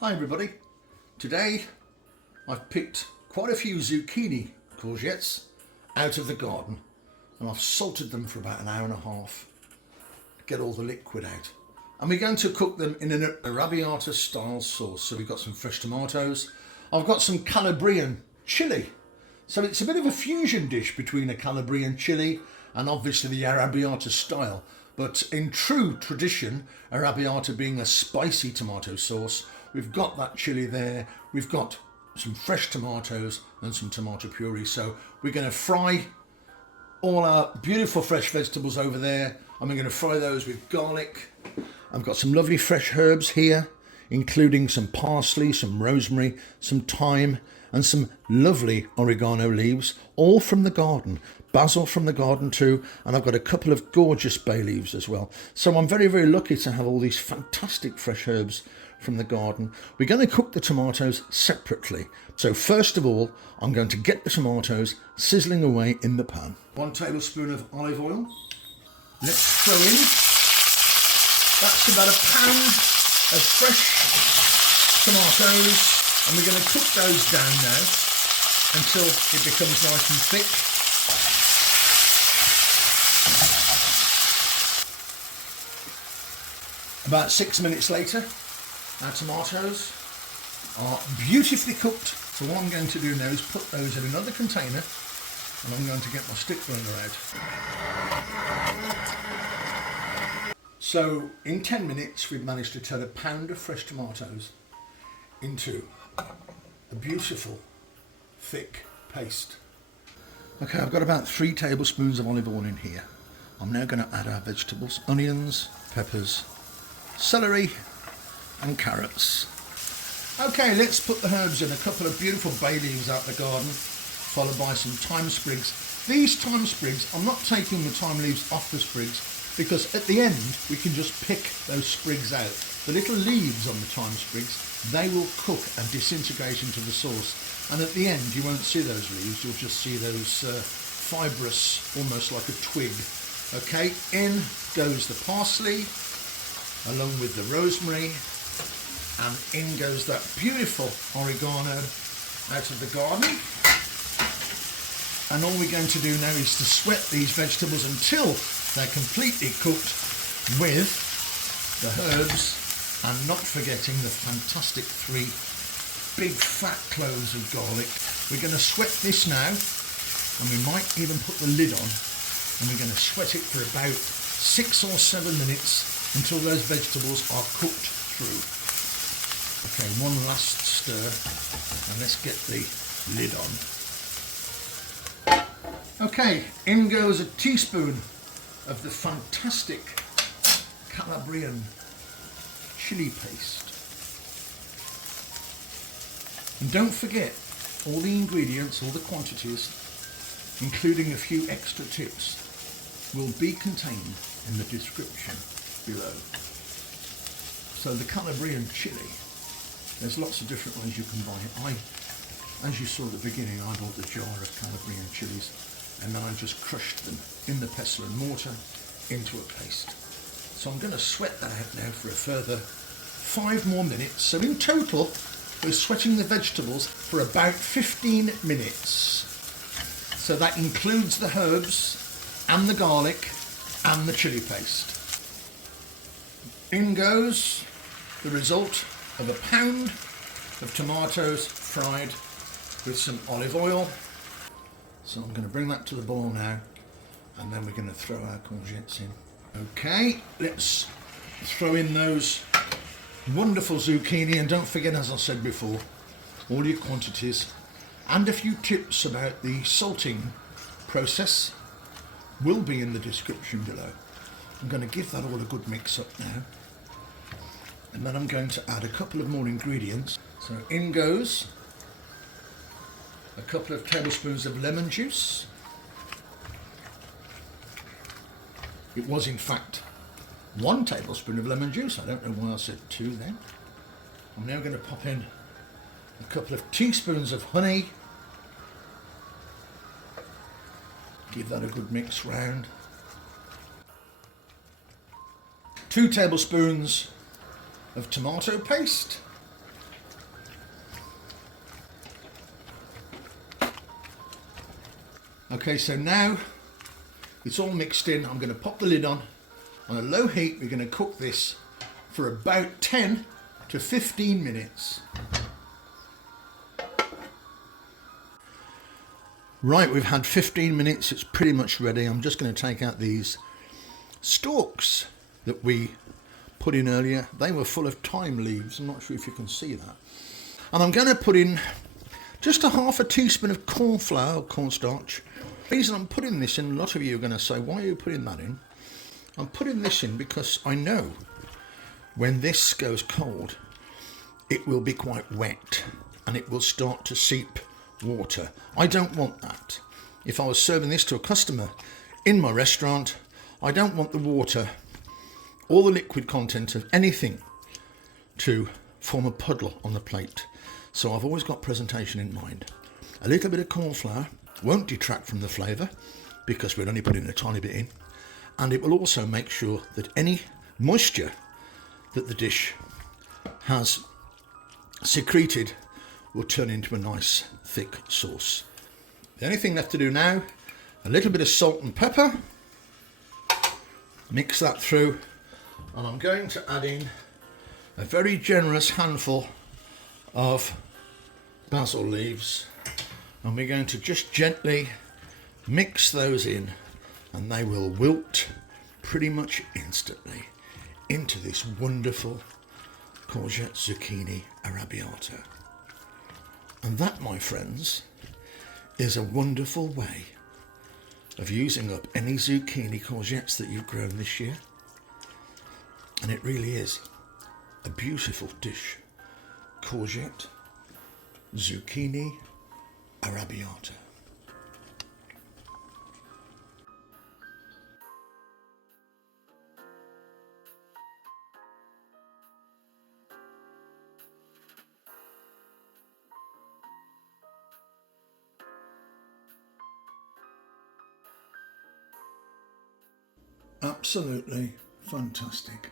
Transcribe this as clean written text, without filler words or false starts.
Hi everybody. Today I've picked quite a few zucchini courgettes out of the garden and I've salted them for about an hour and a half to get all the liquid out. And we're going to cook them in an arrabbiata style sauce. So we've got some fresh tomatoes. I've got some Calabrian chilli. So it's a bit of a fusion dish between a Calabrian chilli and obviously the arrabbiata style. But in true tradition, arrabbiata being a spicy tomato sauce, we've got that chilli there, we've got some fresh tomatoes and some tomato puree. So we're going to fry all our beautiful fresh vegetables over there, and we're going to fry those with garlic. I've got some lovely fresh herbs here, including some parsley, some rosemary, some thyme, and some lovely oregano leaves, all from the garden. Basil from the garden too, and I've got a couple of gorgeous bay leaves as well. So I'm very, very lucky to have all these fantastic fresh herbs from the garden. We're going to cook the tomatoes separately. So first of all, I'm going to get the tomatoes sizzling away in the pan. 1 tablespoon of olive oil. Let's throw in, that's about a pound of fresh tomatoes, and we're going to cook those down now until it becomes nice and thick. About 6 minutes later, our tomatoes are beautifully cooked. So what I'm going to do now is put those in another container, and I'm going to get my stick burner out. So in 10 minutes, we've managed to turn a pound of fresh tomatoes into a beautiful, thick paste. Okay, I've got about 3 tablespoons of olive oil in here. I'm now going to add our vegetables, onions, peppers, celery and carrots. Okay, let's put the herbs in. A couple of beautiful bay leaves out the garden, followed by some thyme sprigs. These thyme sprigs, I'm not taking the thyme leaves off the sprigs because at the end we can just pick those sprigs out. The little leaves on the thyme sprigs, they will cook and disintegrate into the sauce, and at the end you won't see those leaves, you'll just see those fibrous, almost like a twig. Okay, in goes the parsley along with the rosemary, and in goes that beautiful oregano out of the garden. And all we're going to do now is to sweat these vegetables until they're completely cooked with the herbs, and not forgetting the fantastic 3 big fat cloves of garlic. We're going to sweat this now, and we might even put the lid on, and we're going to sweat it for about 6 or 7 minutes until those vegetables are cooked through. Okay, one last stir, and let's get the lid on. Okay, in goes a teaspoon of the fantastic Calabrian chilli paste. And don't forget, all the ingredients, all the quantities, including a few extra tips, will be contained in the description below. So the Calabrian chilli, there's lots of different ways you can buy it. As you saw at the beginning, I bought a jar of Calabrian chilies, and then I just crushed them in the pestle and mortar into a paste. So I'm going to sweat that out now for a further 5 more minutes. So in total, we're sweating the vegetables for about 15 minutes. So that includes the herbs and the garlic and the chilli paste. In goes the result of a pound of tomatoes fried with some olive oil. So I'm going to bring that to the boil now, and then we're going to throw our courgettes in. Okay, let's throw in those wonderful zucchini, and don't forget, as I said before, all your quantities and a few tips about the salting process will be in the description below. I'm going to give that all a good mix up now, and then I'm going to add a couple of more ingredients. So in goes a couple of tablespoons of lemon juice. It was in fact 1 tablespoon of lemon juice. I don't know why I said 2 then. I'm now going to pop in a couple of teaspoons of honey. Give that a good mix round. 2 tablespoons of tomato paste, Okay, so now it's all mixed in. I'm going to pop the lid on a low heat. We're going to cook this for about 10 to 15 minutes. Right, we've had 15 minutes. It's pretty much ready. I'm just going to take out these stalks that we put in earlier. They were full of thyme leaves. I'm not sure if you can see that. And I'm going to put in just a half a teaspoon of corn flour or cornstarch. The reason I'm putting this in, a lot of you are going to say, why are you putting that in? I'm putting this in because I know when this goes cold, it will be quite wet and it will start to seep water. I don't want that. If I was serving this to a customer in my restaurant, I don't want the water or the liquid content of anything to form a puddle on the plate. So I've always got presentation in mind. A little bit of corn flour won't detract from the flavour because we're only putting a tiny bit in, and it will also make sure that any moisture that the dish has secreted will turn into a nice thick sauce. The only thing left to do now, a little bit of salt and pepper, mix that through, and I'm going to add in a very generous handful of basil leaves, and we're going to just gently mix those in, and they will wilt pretty much instantly into this wonderful Courgette Zucchini Arrabiata. And that, my friends, is a wonderful way of using up any zucchini courgettes that you've grown this year. And it really is a beautiful dish. Courgette Zucchini Arrabiata. Absolutely fantastic.